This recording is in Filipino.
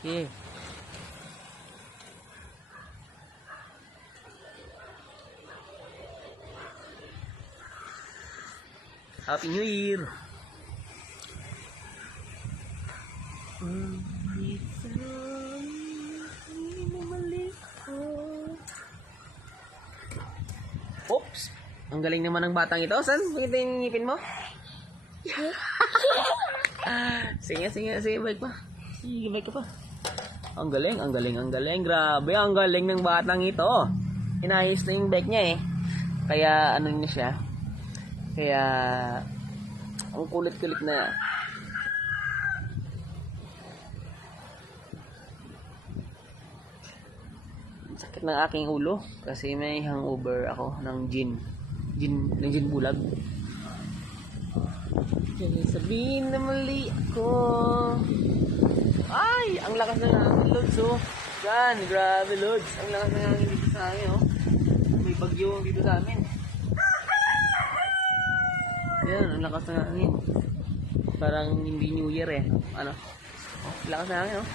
Okay. Happy New Year! Oops! Ang galing naman ng batang ito. Saan? Pakita yung ngipin mo? Sige, balik pa. Sige, balik ka pa. Ang galing. Grabe, ang galing ng batang ito. Inayos na yung bike niya eh. Kaya, ano niya siya. Kaya, ang kulit-kulit na. Sakit ng aking ulo. Kasi may hangover ako ng gin bulag. Kaya sabihin na mali ako. Ay, ang lakas ng hangin, Lods, oh. Yan, grabe, Lods. Ang lakas ng hangin dito sa amin, oh. May bagyo dito sa amin. Yan, ang lakas ng hangin. Parang hindi New Year, eh. Ano? Oh, lakas ng hangin, oh.